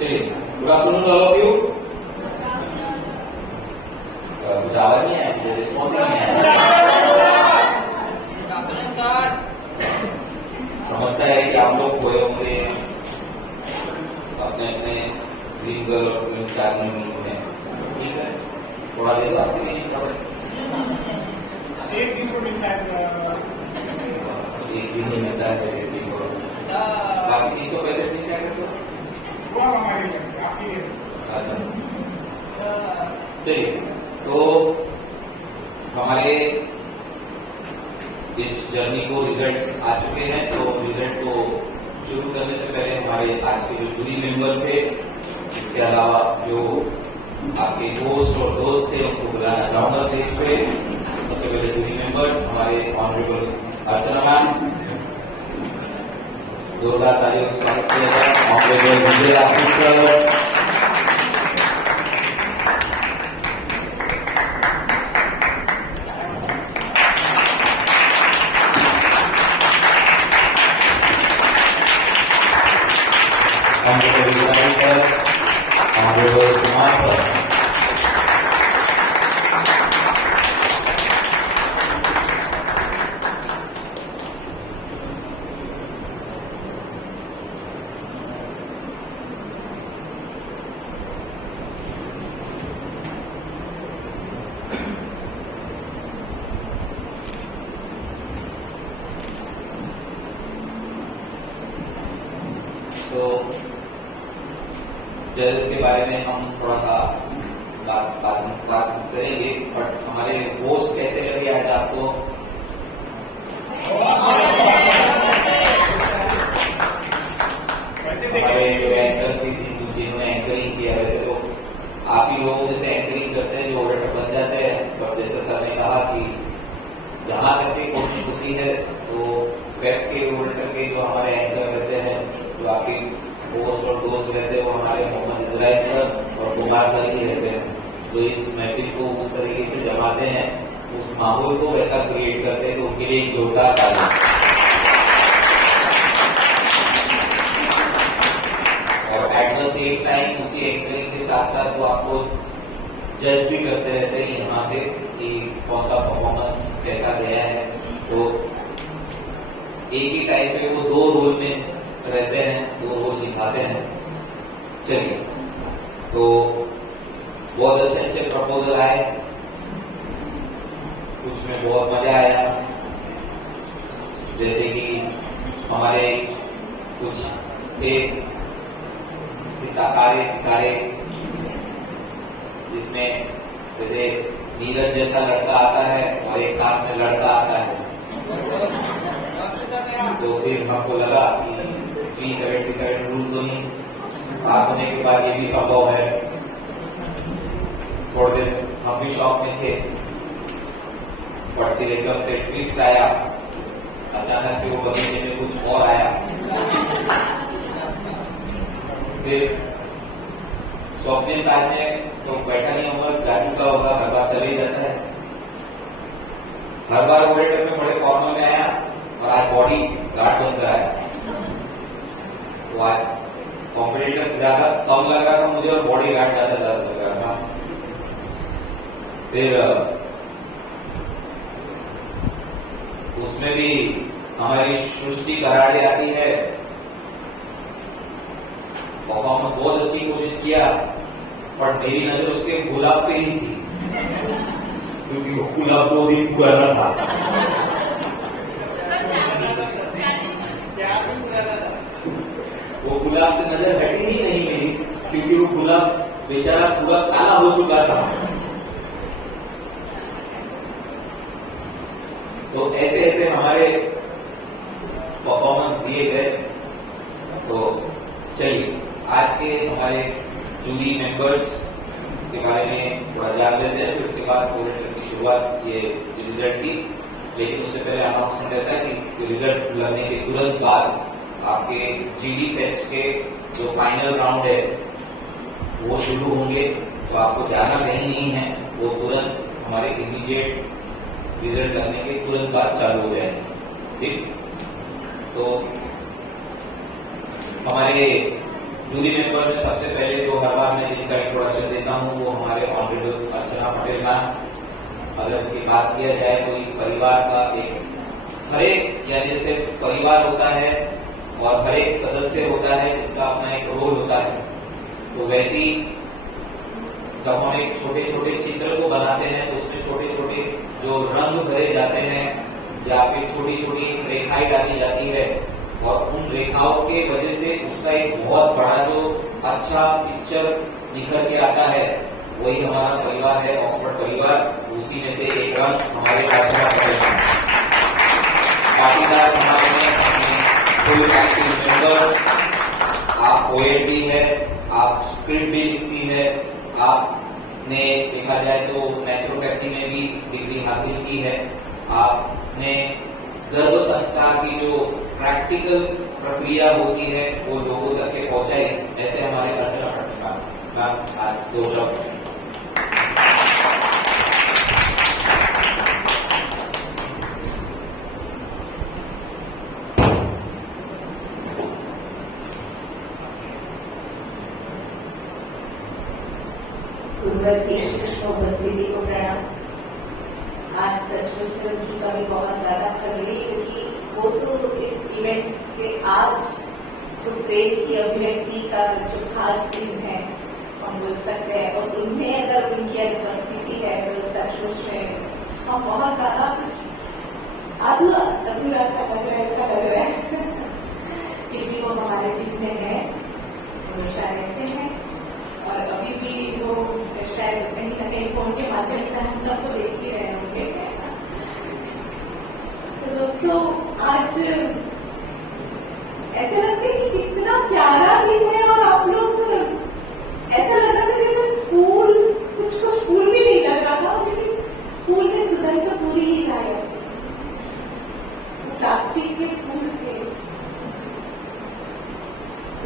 चलिए, good afternoon all of you. कुछ आवाज नहीं आई, रिस्पॉन्स नहीं आया। समझता है कि आप लोग खोए होंगे अपने अपने ड्रीम गर्ल और ड्रीम स्टार में होंगे। ठीक है, थोड़ा दे दो आपके लिए एक दिन को मिलता है, एक दिन ही मिलता है। एक दिन को बाकी 300 पैसे नहीं क्या करते हो? वो हमारे लिए आपके लिए। अच्छा, चलिए, तो हमारे इस जर्नी को रिजल्ट्स आ चुके हैं। तो रिजल्ट को शुरू करने से पहले हमारे आज के जो जूरी मेंबर थे, इसके अलावा जो आपके दोस्त और दोस्त थे, उनको बुलाना चाहूंगा स्टेज पे। सबसे पहले जूरी मेंबर हमारे ऑनरेबल अर्चना मैम, जोरदार तालियों से स्वागत किया जाए। Honourable Vijay Rajput sir, honourable Kumar sir, तो जजेस के बारे में हम थोड़ा सा बात करेंगे, बट हमारे होस्ट कैसे लगे आज आपको? हमारे जो एंकर थी जिन्होंने एंकरिंग किया, वैसे तो आप ही लोग जैसे एंकरिंग करते हैं जो ऑडिटर बन जाते हैं, पर जैसे सर ने कहा कि जहां तक की कोशिश होती है तो वेब के ऑडिटर के जो हमारे एंकर रहते हैं, जो आपके दोस्त और दोस्त रहते हैं, वो हमारे मोहम्मद इजराइल सर और कुमार सर ही रहते हैं, जो इस महफिल को उस तरीके से जमाते हैं, उस माहौल को वैसा क्रिएट करते हैं। तो उनके लिए एक जोरदार ताली। और एट द सेम टाइम उसी एंकरिंग के साथ साथ वो आपको जज भी करते रहते हैं यहाँ से कि कौन सा परफॉर्मेंस कैसा गया है। तो एक ही टाइम पे वो दो रोल में रहते हैं, दो रोल निभाते हैं। चलिए, तो बहुत अच्छे प्रपोजल आए, कुछ में बहुत मजा आया। जैसे कि हमारे कुछ थे सितारे, जिसमें जैसे नीरज जैसा लड़का आता है और एक साथ में लड़का आता है, तो फिर हमको लगा कि 377 रूल तो नहीं, पास होने के बाद ये भी संभव है। थोड़े दिन हम भी शॉक में थे, बट फिर एकदम से ट्विस्ट आया, अचानक से वो बगीचे में कुछ और आया। फिर स्वप्निल ताज ने तो बैठा नहीं होगा, जादू का होगा, हर बार चले ही जाता है। हर बार ऑडिटर में बड़े कॉर्नर में आया और आज बॉडी गार्ड बनकर आया। तो आज कॉम्पिटिटर ज्यादा कम लग रहा था मुझे और बॉडी गार्ड ज्यादा लग रहा था। फिर उसमें भी हमारी सृष्टि कराड़े आती है, परफॉर्मेंस बहुत अच्छी कोशिश किया, पर मेरी नजर उसके गुलाब पे ही थी, क्योंकि वो गुलाब 2 दिन पुराना था। वो गुलाब से नजर हटी ही नहीं मेरी, क्योंकि वो गुलाब बेचारा पूरा काला हो चुका था। तो ऐसे ऐसे हमारे परफॉर्मेंस दिए गए। तो चलिए, आज के हमारे जूरी मेंबर्स के बारे में थोड़ा जान लेते हैं, फिर उसके बाद ऑडिटर की शुरुआत ये रिजल्ट की। लेकिन उससे पहले अनाउंसमेंट ऐसा है कि इस रिजल्ट लगने के तुरंत बाद आपके जीडी फेस्ट के जो फाइनल राउंड है वो शुरू होंगे। तो आपको जाना कहीं नहीं है, वो तुरंत हमारे इमीडिएट रिजल्ट लगने के तुरंत बाद चालू हो जाएंगे। ठीक, तो हमारे जूरी मेंबर में सबसे पहले तो हर बार मैं जिनका इंट्रोडक्शन देता हूँ वो हमारे ऑनरेबल अर्चना पटेल मैम। अगर उनकी बात किया जाए तो इस परिवार का एक हर एक यानी जैसे परिवार होता है और हर एक सदस्य होता है जिसका अपना एक रोल होता है, तो वैसी जब हम एक छोटे छोटे चित्र को बनाते हैं तो उसमें छोटे छोटे जो रंग भरे जाते हैं या फिर छोटी छोटी रेखाएं डाली जाती है और उन रेखाओं के वजह से उसका एक बहुत बड़ा जो अच्छा पिक्चर निकल के आता है, वही हमारा परिवार है, ऑक्सफोर्ड परिवार। उसी में से एक रंग हमारे पाटीदार समाज में फुल एक्टिव मेंबर, आप पोएट भी है, आप स्क्रिप्ट भी लिखती है, आपने देखा जाए तो नेचुरोपैथी में भी डिग्री हासिल की है, आपने गर्भ संस्कार की जो प्रैक्टिकल प्रक्रिया होती है वो लोगों तक के पहुंचाई। ऐसे हमारे अर्चना पटेल का आज 2 शब्द। उपस्थिति को प्रणाम। आज सचमुच में उनकी कमी बहुत ज्यादा कर रही, क्योंकि वो तो इस इवेंट के आज जो प्रेम की अभिव्यक्ति का जो खास दिन है हम बोल सकते हैं, और उनमें अगर उनकी अनुपस्थिति है तो सचमुच में हम बहुत ज्यादा कुछ अधूरा अधूरा सा लग रहा है, ऐसा लग रहा है। क्योंकि वो हमारे बीच में है, हमेशा रहते हैं और अभी भी वो शायद कहीं ना कहीं फोन के माध्यम से हम सबको देख ही रहे होंगे। तो दोस्तों आज ऐसा लगता है कि कितना प्यारा दिन है और आप लोग ऐसा लग रहा था जैसे फूल कुछ फूल भी नहीं लग रहा था, लेकिन फूल में सुगंध तो पूरी ही गायब, प्लास्टिक के फूल थे।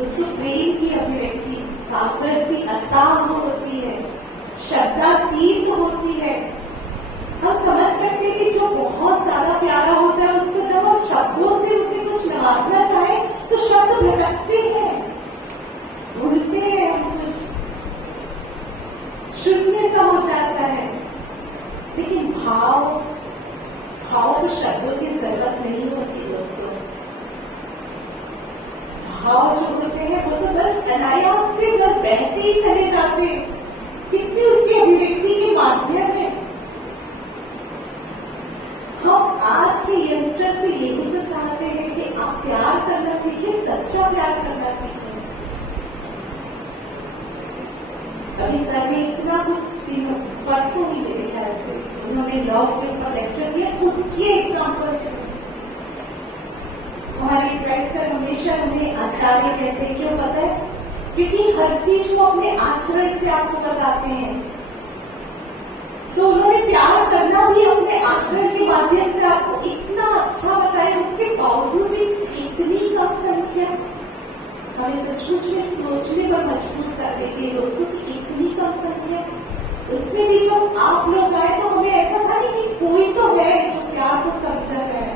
उसको प्रेम की अभिव्यक्ति सागर सी अथाह होती है, शब्दातीत होती है। हम समझ सकते हैं कि जो बहुत ज्यादा प्यारा होता है उसको जब हम शब्दों से उसे कुछ नवाजना चाहे तो शब्द भटकते हैं, भूलते हैं, हम कुछ शून्य सा हो जाता है। लेकिन भाव तो शब्दों की जरूरत नहीं होती दोस्तों। भाव जो होते हैं वो तो बस अनायास से बस बहते ही चले जाते हैं, कितनी उसकी अभिव्यक्ति के माध्यम है। हम आज के यंगस्टर से यही तो चाहते हैं कि आप प्यार करना सीखिए, सच्चा प्यार करना सीखिए। अभी सर ने इतना कुछ परसों ही मेरे ख्याल से उन्होंने लॉ के ऊपर लेक्चर दिया, खुद के एग्जाम्पल से। हमारे इस सर हमेशा हमें आचार्य कहते हैं, क्यों पता है? क्योंकि हर चीज को अपने आचरण से आपको बताते हैं। तो उन्होंने प्यार करना भी अपने आचरण के माध्यम से आपको इतना अच्छा बताया, उसके बावजूद भी इतनी कम संख्या हमें सचमुच में सोचने पर मजबूर कर देती है दोस्तों की इतनी कम संख्या। उसमें भी जब आप लोग आए तो हमें ऐसा था कि कोई तो है जो प्यार को समझा है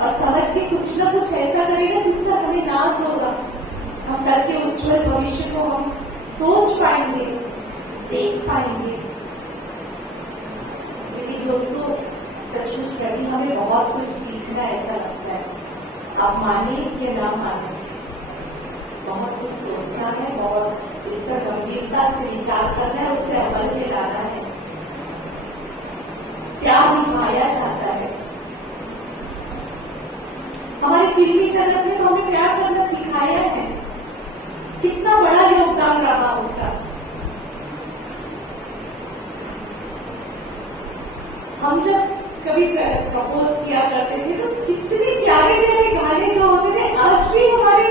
और समझ के कुछ ना कुछ ऐसा करेगा जिसका हमें नाज होगा, हम कल के उज्जवल भविष्य को हम सोच पाएंगे, देख पाएंगे। लेकिन दोस्तों सचमुच में हमें बहुत कुछ सीखना ऐसा लगता है। आप मानिए या ना मानिए, बहुत कुछ सोचना है, बहुत इस पर गंभीरता से विचार करना है, उसे अमल में लाना है। प्यार निभाया जाता है। हमारे फिल्मी जगत में तो हमें प्यार करना सिखाया है, कितना बड़ा योगदान रहा उसका। हम जब कभी प्रपोज किया करते थे तो कितने प्यारे प्यारे गाने जो होते थे आज भी हमारे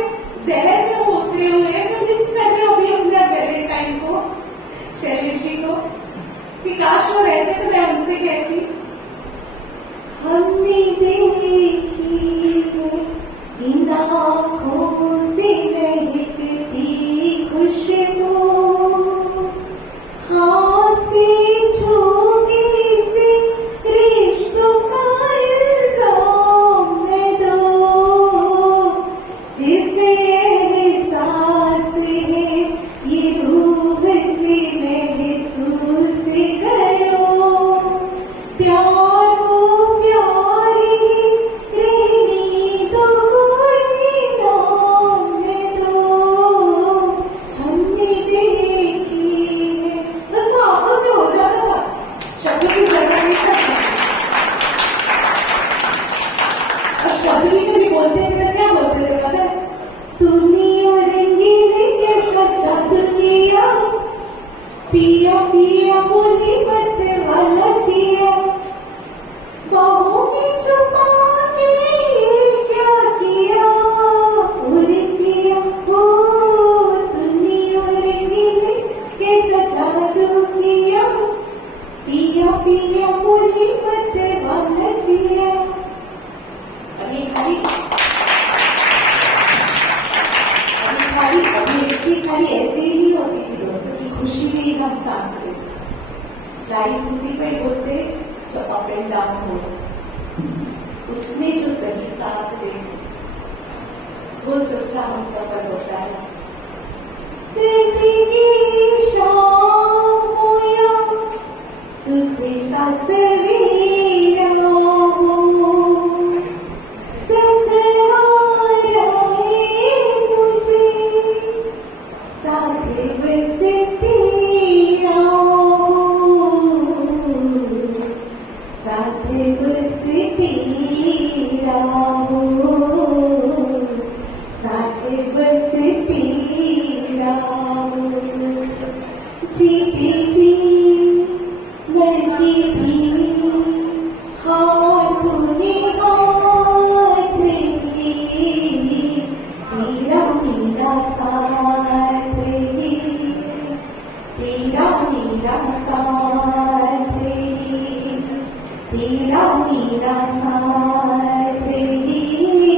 जहन में उतरे हुए हैं। मैं मिस कर रही हूँ अभी अपने वैलेंटाइन को, शैलेश जी को, कि काश वो रहते तो मैं उनसे कहती, हमने देखी इन आँखों से महकती खुशबू, हाथ से छूने से रिश्तों का इल्जाम न दो, सिर्फ एहसास पिया पिया बोली मत वाला जिया, बाहों में छुपा के ये क्या किया, उरे पिया हो दुनिया रे गिले कैसा जादू किया, पिया पिया बोली मत वाला जिया। अभी खाली ऐसे ही नहीं होती थी दोस्तों की खुशी भी हम साथ थे। लाइफ उसी पे होते जो अप एंड डाउन हो, उसमें जो सही साथ दे वो सच्चा हम सफल होता है। की शाम हो या सुबह का सवेरा हो, साथे बस तेरा हो, साथे बस तेरा हो, साथे बस तेरा हो। जीते जी लड़की भी हाथों में हाथ लिए, मेरा मेरा साथ लिए, तेरा मेरा साथ लिए, तेरा मेरा साथ लिए,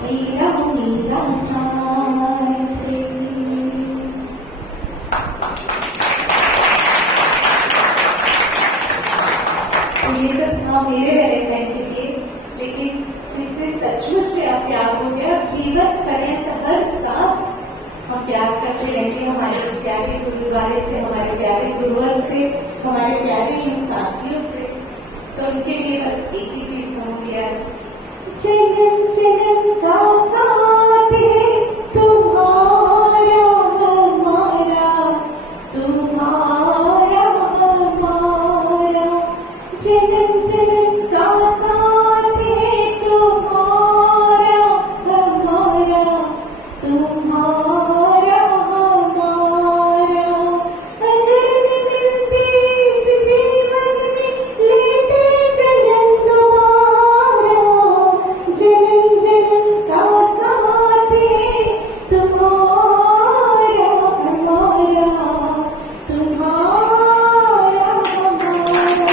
तेरा मेरा साथ लिए। ये तो था मेरे वैलेंटाइन के लिए, लेकिन जिससे सचमुच मेरा प्यार हो गया, जीवन करें तो हर सांस हम प्यार करते रहेंगे हमारे प्यारे गुरुद्वारे से, हमारे प्यारे गुरुवर से, हमारे प्यारे इन साथियों से। तो उनके लिए बस एक ही चीज कहूंगी आज, जन्म जन्म का साथ है तुम्हारा हमारा, तुम्हारा हमारा, जन्म जन्म का साथ है तुम्हारा हमारा, तुम्हारा हमारा। अगर मिलते इस जीवन में लेते जन्म दोबारा, जन्म जन्म का साथ है तुम्हारा हमारा, तुम्हारा हमारा, तुम्हारा हमारा।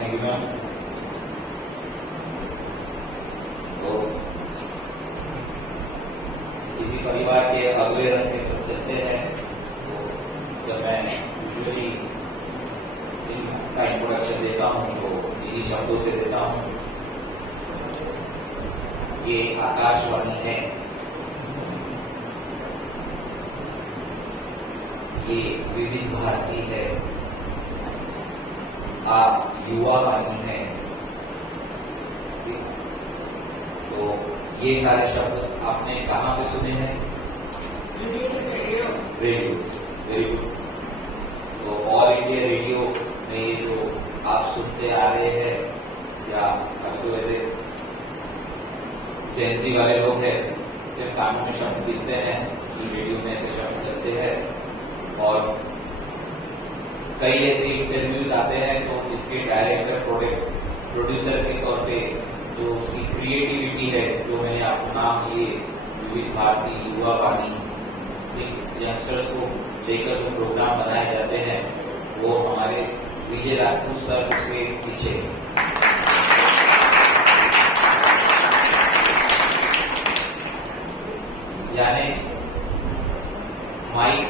Thank you ma'am. तो इसी परिवार के अगले रंग के जब चलते हैं, तो जब मैं यूजुअली इनका इंट्रोडक्शन देता हूँ तो इन्हीं शब्दों से देता हूँ। ये आकाशवाणी है, ये विविध भारती है, आप युवा वाणी है। तो ये सारे शब्द आपने कहाँ पे सुने हैं? रेडियो। Very good. तो ऑल इंडिया रेडियो में ये जो आप सुनते आ रहे हैं, या अभी तो ऐसे जेनजी वाले लोग हैं जिन कानों में शब्द मिलते हैं कि रेडियो में ऐसे शब्द चलते हैं, और कई ऐसे इंटरव्यूज आते हैं तो इसके डायरेक्टर प्रोड्यूसर के तौर पे जो उसकी क्रिएटिविटी है, जो मैंने आपको नाम लिए विविध भारती, युवा वाणी, यंगस्टर्स को लेकर जो प्रोग्राम बनाए जाते हैं, वो हमारे विजय राजपूत सर उसके पीछे। यानी माइक,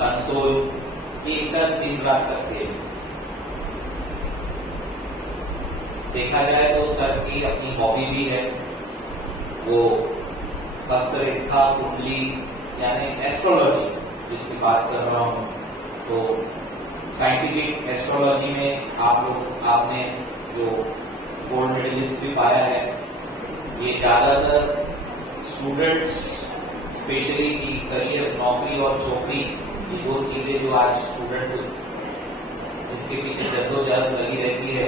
कंसोल, एक दिन रात तक थे। देखा जाए तो सर की अपनी हॉबी भी है, वो हस्तरेखा कुंडली यानी एस्ट्रोलॉजी जिसकी बात कर रहा हूँ, तो साइंटिफिक एस्ट्रोलॉजी में आपने जो गोल्ड मेडलिस्ट भी पाया है, ये ज्यादातर स्टूडेंट्स स्पेशली की करियर, नौकरी और चौकरी ये वो चीजें जो आज स्टूडेंट जिसके पीछे जद्दोजहद लगी रहती है,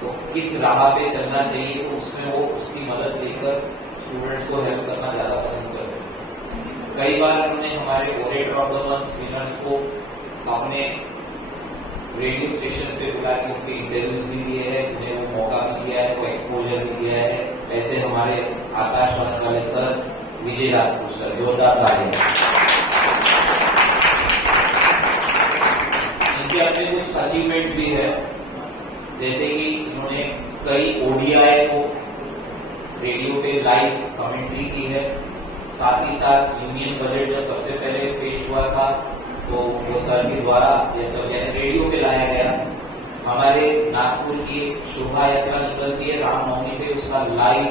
तो किस राह पे चलना चाहिए, तो उसमें वो उसकी मदद लेकर स्टूडेंट्स को हेल्प करना ज्यादा पसंद करते हैं। कई बार उन्होंने हमारे orator of the month winners को अपने रेडियो स्टेशन पे बुला के उनके इंटरव्यूज भी दिए हैं, उन्हें वो मौका भी दिया है, वो एक्सपोजर भी दिया है। ऐसे हमारे आकाशवाणी वाले सर विजय राजपूत सर, जोरदार तालियां। इनके अपने कुछ अचीवमेंट्स भी है, जैसे कि इन्होंने कई ओडीआई को रेडियो पे लाइव कमेंट्री की है। साथ ही साथ यूनियन बजट जब सबसे पहले पेश हुआ था, तो वो सर के द्वारा रेडियो पे लाया गया। हमारे नागपुर की शोभा यात्रा निकलती है रामनवमी पे, उसका लाइव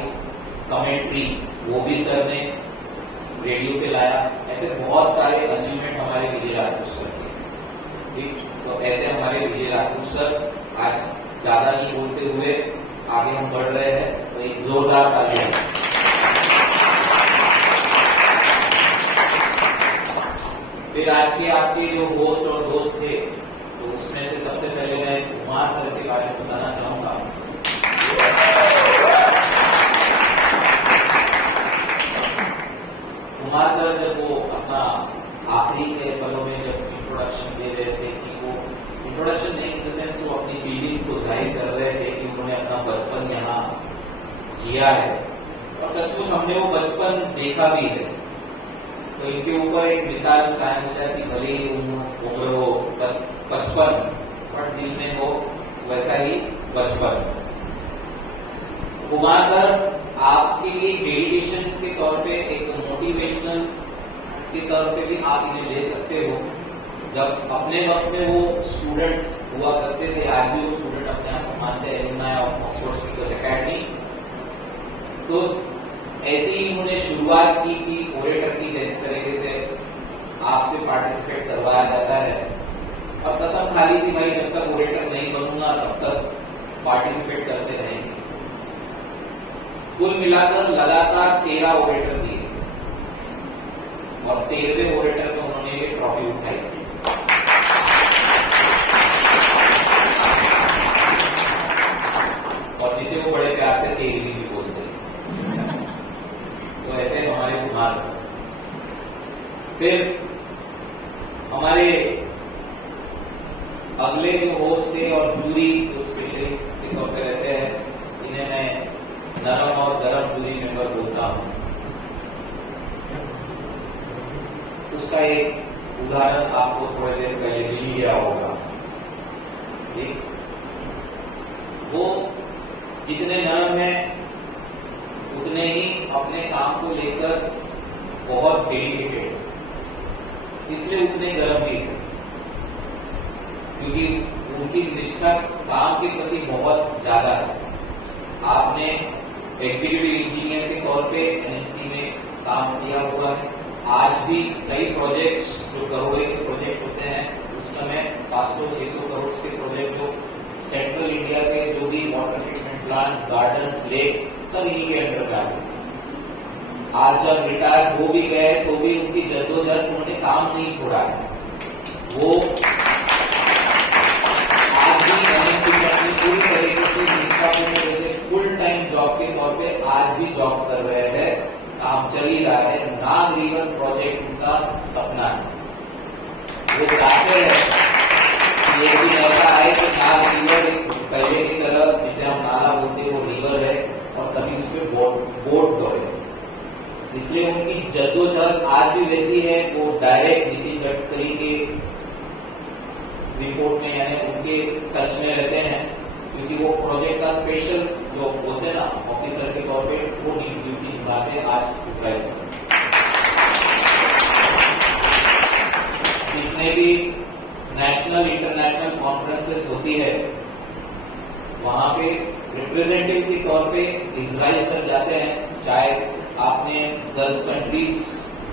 कमेंट्री वो भी सर ने रेडियो पे लाया। ऐसे बहुत सारे अचीवमेंट हमारे विजय राजपूत सर के, ठीक। तो ऐसे हमारे विजय राजपूत सर, आज ज्यादा नहीं बोलते हुए आगे हम बढ़ रहे हैं, तो एक जोरदार तालियां। फिर आज के आपके जो होस्ट और दोस्त थे, तो उसमें से सबसे पहले मैं कुमार सर के बारे में बताना चाहूंगा। कुमार सर जब वो अपना आखिरी के पलों में जब इंट्रोडक्शन दे रहे थे, कि वो इंट्रोडक्शन नहीं इन द सेंस वो अपनी फीलिंग को जाहिर कर रहे थे कि उन्होंने अपना बचपन यहाँ जिया है, और सचमुच हमने वो बचपन देखा भी है। तो इनके ऊपर एक मिसाल कायम हो जाती, भले ही उम्र हो 55, पर दिल में हो वैसा ही बचपन। कुमार सर आपके लिए डेडिकेशन के तौर पे, एक मोटिवेशनल के तौर पे भी आप इन्हें ले सकते हो। जब अपने वक्त में वो स्टूडेंट हुआ करते थे, आज भी वो स्टूडेंट अपने आप को मानते हैं, alumni of Oxford speakers academy. तो ऐसे ही उन्होंने शुरुआत की थी ओरेटर की, जिस तरीके से आपसे पार्टिसिपेट करवाया जाता है। अब कसम खाली थी भाई, जब तक ओरेटर नहीं बनूंगा तब तक पार्टिसिपेट करते रहेंगे। कुल मिलाकर लगातार 13 ओरेटर दिए, और 13वें ओरेटर में उन्होंने ये ट्रॉफी उठाई थी। और जिसे वो बड़े प्यार से 13वीं भी बोलते हैं। तो ऐसे हमारे कुमार सर। फिर हमारे अगले जो होस्ट थे और जूरी जो स्पेशली के तौर पे रहते हैं, इन्हें मैं नरम और गरम जूरी मेंबर बोलता हूं। उसका एक उदाहरण आपको थोड़ी देर पहले मिल गया होगा। ठीक, वो जितने नरम है उतने ही अपने काम को लेकर बहुत डेडिकेटेड, इसलिए उतने गर्म भी है, क्योंकि उनकी निष्ठा काम के प्रति बहुत ज्यादा है। आपने एग्जीक्यूटिव इंजीनियर के तौर पे एनएमसी में काम किया हुआ है। आज भी कई प्रोजेक्ट्स जो करोड़ों के प्रोजेक्ट होते हैं, उस समय 500-600 करोड़ के प्रोजेक्ट जो सेंट्रल इंडिया के जो भी water treatment plants, gardens, lake, सब इन्हीं के अंडर में आते थे। आज जब रिटायर हो भी गए तो भी उनकी जद्दोजहद, उन्होंने काम नहीं छोड़ा है। वो आज भी एनएमसी में अपनी पूरी तरीके से निष्ठापूर्ण जैसे फुल टाइम जॉब के तौर पे आज भी जॉब कर रहे हैं, काम चल ही रहा है। नाग रिवर प्रोजेक्ट उनका सपना है। वो चाहते हैं कि एक दिन ऐसा आए कि नाग रिवर पहले की तरह, जिसे हम नाला बोलते हैं, वो रिवर है और कभी उस पर बोट दौड़े। इसलिए उनकी जद्दोजहद आज भी वैसी है। वो डायरेक्ट नितिन गडकरी के रिपोर्ट में, यानी उनके टच में रहते हैं, क्योंकि वो प्रोजेक्ट का स्पेशल जो बोलते हैं ना ऑफिसर के तौर पे, वो ड्यूटी निभाते हैं आज इजराइल से। जितने भी नेशनल इंटरनेशनल कॉन्फ्रेंसेस होती है, वहां पे रिप्रेजेंटेटिव के तौर पे इजराइल सर जाते हैं। चाहे आपने गल्फ कंट्रीज,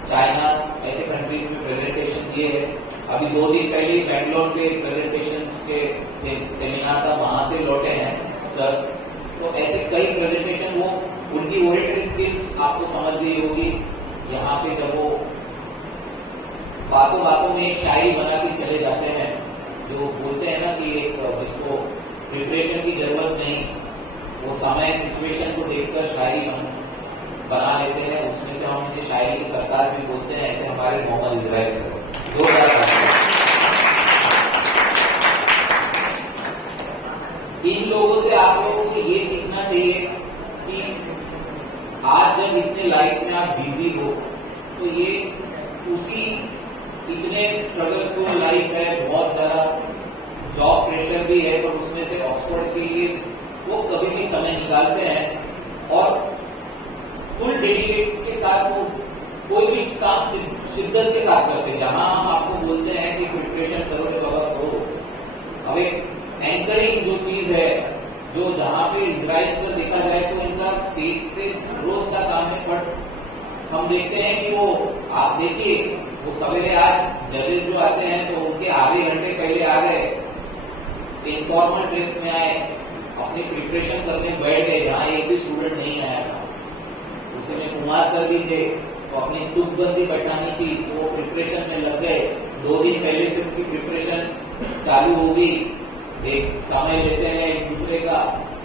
चाइना, ऐसे कंट्रीज में प्रेजेंटेशन दिए हैं। अभी 2 दिन पहले बैंगलोर से प्रेजेंटेशन के सेमिनार था, वहां से लौटे हैं सर। तो ऐसे कई प्रेजेंटेशन, वो उनकी ओरेटरी स्किल्स आपको समझ गई होगी। यहाँ पे जब वो बातों बातों में एक शायरी बना के चले जाते हैं, जो बोलते हैं ना कि एक जिसको प्रिपरेशन की जरूरत नहीं, वो समय सिचुएशन को देखकर शायरी बना लेते हैं। उसमें से हम उनकी शायरी की सरकार भी बोलते हैं। ऐसे हमारे मोहम्मद इजराइल सर 2000 इन लोगों से आप लोगों को ये सीखना चाहिए कि आज जब इतने लाइफ में आप बिजी हो तो ये उसी इतने स्ट्रगलफुल लाइफ है, बहुत ज्यादा जॉब प्रेशर भी है, पर उसमें से ऑक्सफोर्ड के लिए वो कभी भी समय निकालते हैं और फुल डेडिकेट के साथ वो कोई भी काम शिद्दत के साथ करते हैं। जहां हम आपको बोलते हैं कि प्रिपरेशन करो तो बाबा करो। अब एक एंकरिंग जो चीज है, जो जहां पे इजराइल से देखा जाए तो इनका स्टेज से रोज का काम है, बट हम देखते हैं कि वो आप देखिए वो सवेरे आज जजेस जो आते हैं तो उनके आधे घंटे पहले आ गए, इनफॉर्मल ड्रेस में आए, अपनी प्रिपरेशन करने बैठ गए जहां एक भी स्टूडेंट नहीं आया था। उसमें कुमार सर भी थे तो अपनी तुकबंदी बैठानी थी, वो प्रिपरेशन में लग गए। 2 दिन पहले से उनकी प्रिपरेशन चालू होगी, एक समय लेते हैं एक दूसरे का,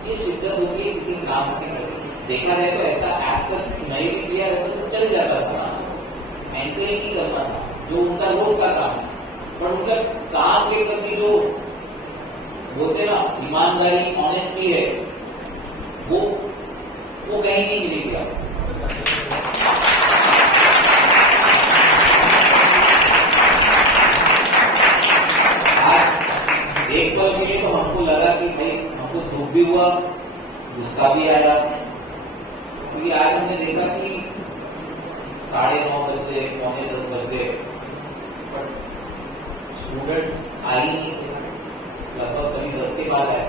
ये शिद्दत होगी किसी काम की करके। देखा जाए तो ऐसा एज सच नहीं भी किया जाता तो चल जाता था, एंकरिंग ही करना था जो उनका रोज का काम है, पर उनका काम के प्रति जो बोलते ना ईमानदारी ऑनेस्टी है वो कहीं नहीं मिलेगी आपको। आज एक पल के लिए तो हमको लगा कि भाई हमको दुख भी हुआ, गुस्सा भी आया, क्योंकि आज हमने देखा कि 9:30 बजे, 9:45 बजे, बट स्टूडेंट्स आई नहीं थे, लगभग सभी 10 के बाद आए।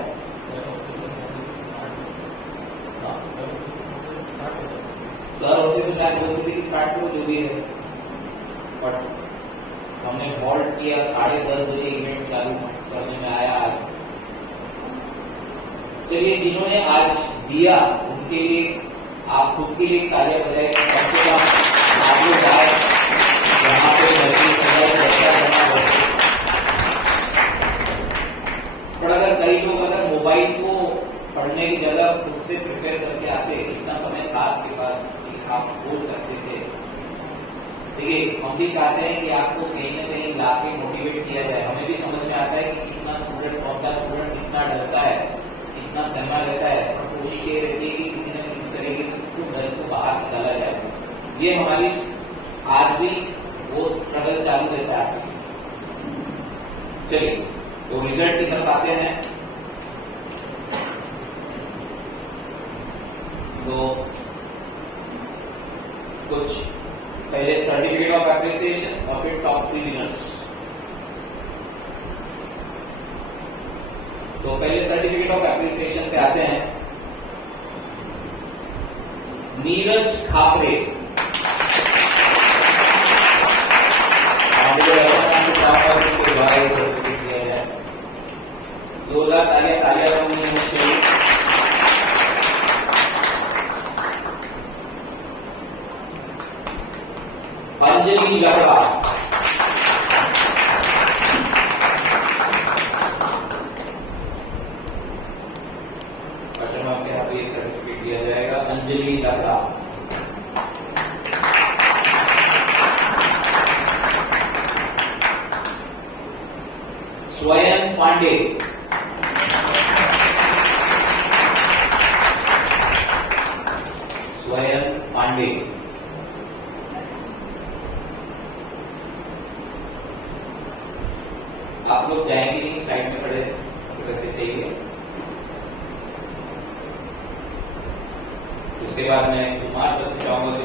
सर होते तो शायद बोलते थे कि स्टार्ट करो जो भी है, बट हमने हॉल्ट किया, 10:30 बजे इवेंट चालू करने में आया। चलिए जिन्होंने आज दिया उनके लिए आप खुद के लिए तालियां बजाएं, कम से कम आप लोग आए यहाँ पे चर्चा करना। पर अगर कई लोग अगर मोबाइल को पढ़ने की जगह खुद से प्रिपेयर करके आते, इतना समय था आपके पास कि आप बोल सकते थे। देखिए हम भी चाहते हैं कि आपको कहीं ना कहीं लाके मोटिवेट किया जाए। हमें भी समझ में आता है कि कितना स्टूडेंट, कौन सा स्टूडेंट कितना डरता है, कितना सहमा रहता है, और कोशिश ये रहती है कि किसी न किसी तरीके से उसको डर को बाहर निकाला जाए। ये हमारी आज भी वो स्ट्रगल चालू रहता है। चलिए तो रिजल्ट की तरफ आते हैं। तो कुछ पहले सर्टिफिकेट ऑफ एप्रिसिएशन और फिर टॉप 3 विनर्स। तो पहले सर्टिफिकेट ऑफ एप्रिसिएशन पे आते हैं। नीरज खापरे, सर्टिफिकेट दिया जाए। 2000 तालियां चाहिए। अंजलि लहरा, आपके हाथ ये सर्टिफिकेट दिया जाएगा। अंजलि लहरा, स्वयं पांडे, स्वयं पांडे, आप लोग जाएंगे नहीं, साइड में खड़े रखते चाहिए। उसके बाद मैं कुमार सर से चाहूंगा कि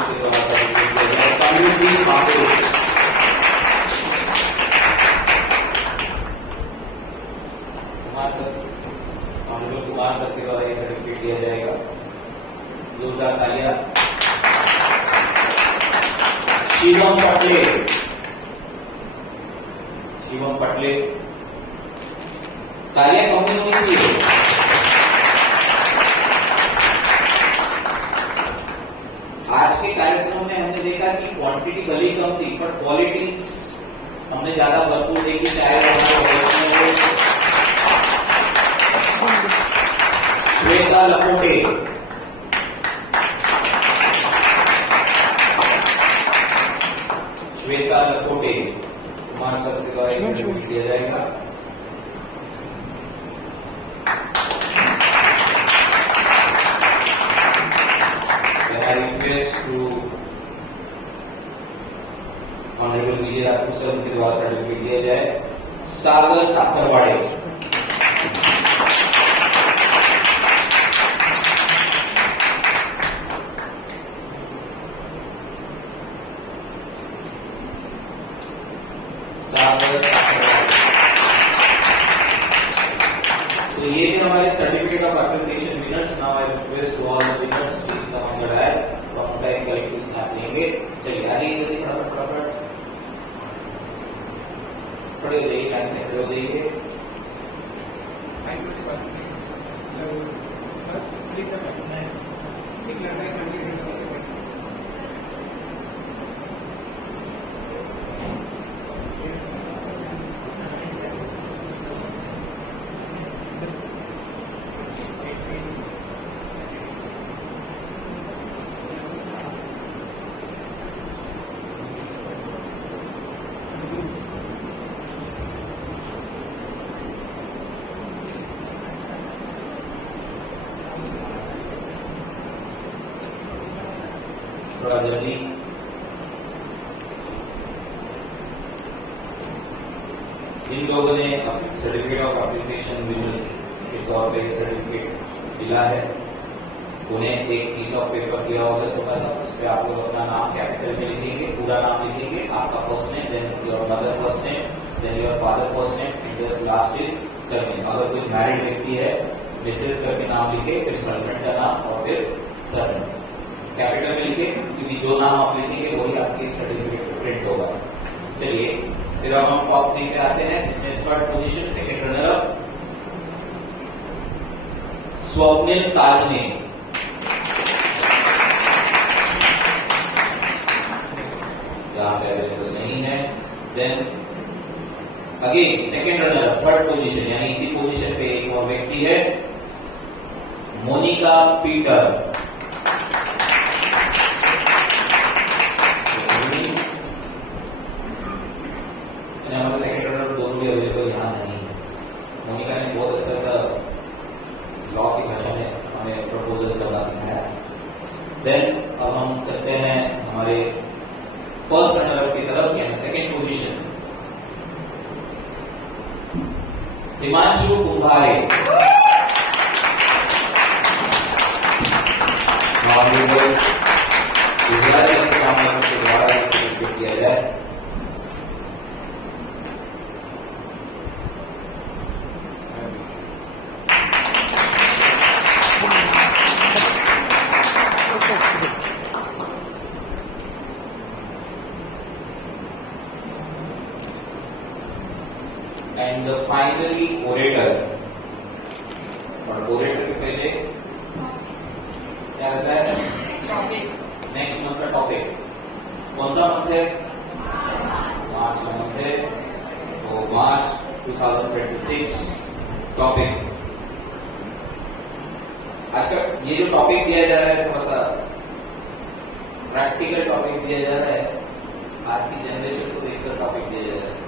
कुमार सर के द्वारा ये सर्टिफिकेट दिया जाएगा। 2000 तालियां। शिवम पटले, शिवम पटले, तालियां कम होनी चाहिए। आज के कार्यक्रमों में हमने देखा कि क्वांटिटी भले कम थी पर क्वालिटीज हमने ज्यादा भरपूर देखी, चाहे हमारे श्वेता लकोटे, श्वेता लकोटे कुमार सर के द्वारा इंटरव्यू किया जाएगा। I request to honourable Vijay Rathore sir के द्वारा सर्टिफिकेट दिया जाए। सागर साखरवाड़े, सागर साखरवाड़े। तो ये थे हमारे certificate of appreciation winners. Now I request to all the winners please come on the dais, तो हम टाइम कलेक्टिव स्नैप लेंगे। चलिए आइए जल्दी फटाफट खड़े हो जाइए, लाइन से खड़े हो जाइए। थोड़ा जल्दी। जिन लोगों ने सर्टिफिकेट ऑफ एप्रिसिएशन विनर के तौर पे सर्टिफिकेट मिला है, उन्हें एक पीस ऑफ पेपर दिया होगा छोटा सा, उस पर आप लोग अपना नाम कैपिटल में लिखेंगे, पूरा नाम लिखेंगे, आपका first name, then your mother first name, then your father first name, and last is surname. अगर कोई मैरिड व्यक्ति है, मिसेस करके नाम लिखे, फिर हस्बैंड का नाम और फिर सरनेम कैपिटल में लिखे, क्योंकि जो नाम आप लिखेंगे वही आपके सर्टिफिकेट पे प्रिंट होगा। चलिए फिर हम टॉप 3 पे आते हैं, इसमें third position second runner Swapnil Tajne, जहां पे अवेलेबल नहीं है। Then again second runner third position, यानी इसी पोजीशन पे एक और व्यक्ति है, मोनिका पीटर। हमारे सेकंड रनर दोनों भी अवेलेबल यहाँ नहीं है। मोनिका ने बहुत अच्छा सा लॉ की भाषा में हमें प्रपोजल करना सिखाया। देन अब हम चलते हैं हमारे फर्स्ट रनर की तरफ, यानी सेकंड पोजीशन, हिमांशु कुंभारे। किया जाए। एंड फाइनली ओरेटर, और ओरेटर के पहले क्या रहता है? नेक्स्ट मंथ का टॉपिक कौन सा मंथ है? मार्च का मंथ है, तो मार्च 2026 टॉपिक। आज का ये जो टॉपिक दिया जा रहा है, थोड़ा सा प्रैक्टिकल टॉपिक दिया जा रहा है, आज की जनरेशन को देखकर टॉपिक दिया जा रहा है।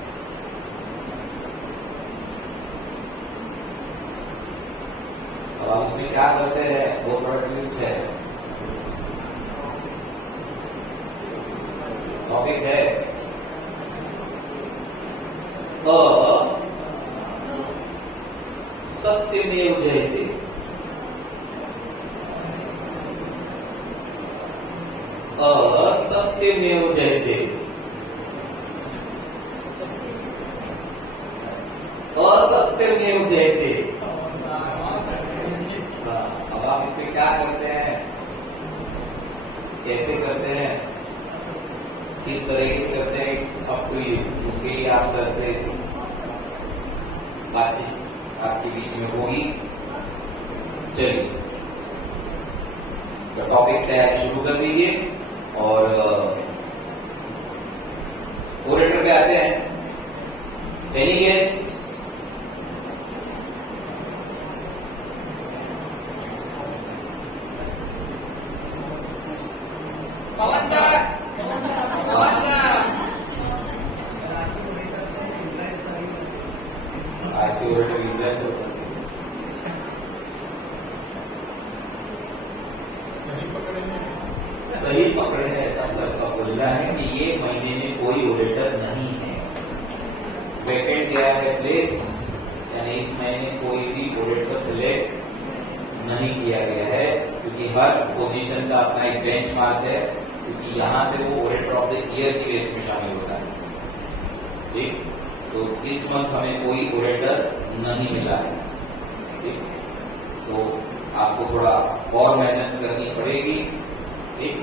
अब इसमें क्या करते हैं, वो बड़ा ट्विस्ट है। टॉपिक है सत्यमेव जयते। सत्यमेव जयते, असत्यमेव जयते। अब आप इसमें क्या करते हैं, कैसे करते हैं, किस तरीके से करते हैं, अप टू यू। उसके लिए आप सर से बातचीत आपके बीच में होगी। चलिए तो टॉपिक तैयार शुरू कर दीजिए और ओरेटर पे आते हैं। Any guess? Pawan sir, Pawan sir. आज के ओरेटर इजराइल से होता है। सही पकड़े हैं, ऐसा सर का बोलना है कि ये महीने में कोई ओरेटर नहीं है। वैकेंट गया है प्लेस, यानी इस महीने कोई भी ओरेटर सिलेक्ट नहीं किया गया है, क्योंकि हर पोजीशन का अपना एक बेंच मार्क है, क्योंकि यहाँ से वो ओरेटर ऑफ द ईयर की रेस में शामिल होता है। ठीक, तो इस मंथ हमें कोई ओरेटर नहीं मिला है। ठीक, तो आपको थोड़ा और मेहनत करनी पड़ेगी। ठीक,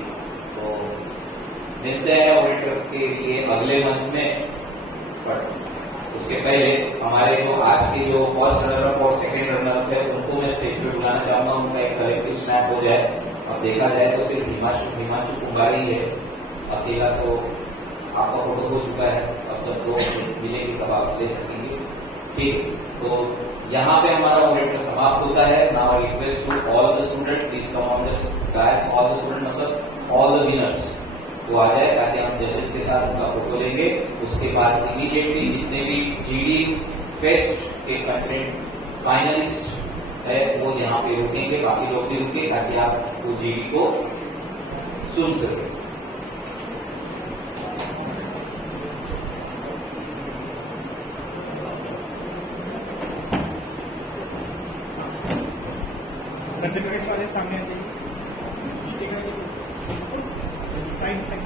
तो मिलते हैं ओरेटर के लिए अगले मंथ में। बट उसके पहले हमारे जो आज के जो फर्स्ट रनर और सेकंड रनर थे उनको मैं स्टेज पे बुलाना चाहूंगा, उनका एक कलेक्टिव स्नैप हो जाए। अब देखा जाए तो सिर्फ हिमांशु कुमार ही है अकेला, तो आपका फोटो हो चुका है। अब जब लोग मिलेंगे तब आप ले सकेंगे। ठीक, तो यहाँ पे हमारा ओरेटर समाप्त होता है। Now I request to all the student, please come on the dais, all the student मतलब ऑल द विनर्स तो आ जाए, ताकि हम जजेस के साथ उनका फोटो लेंगे। उसके बाद इमीडिएटली जितने भी जीडी फेस्ट के कंटेंट फाइनलिस्ट है वो यहाँ पे रुकेंगे, बाकी लोग भी रुके, ताकि आप वो जीडी को सुन सके। सर्टिफिकेट्स वाले सामने आ जाइए। साइड से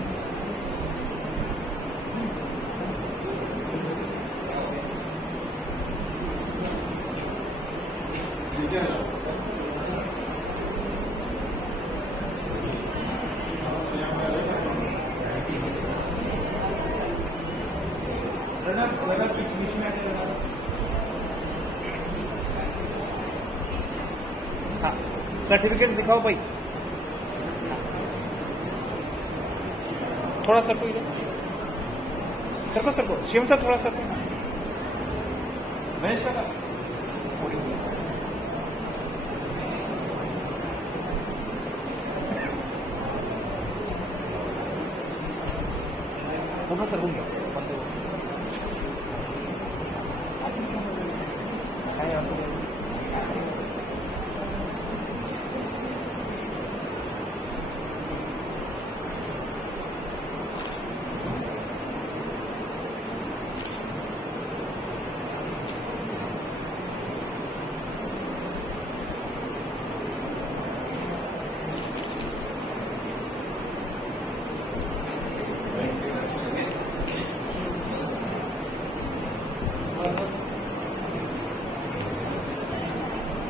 रनर बीच में हाँ, सर्टिफिकेट दिखाओ भाई। थोड़ा सरको इधर, सरको शिवम सर, थोड़ा सरको। महेश का पूरा सर होंगे बंदे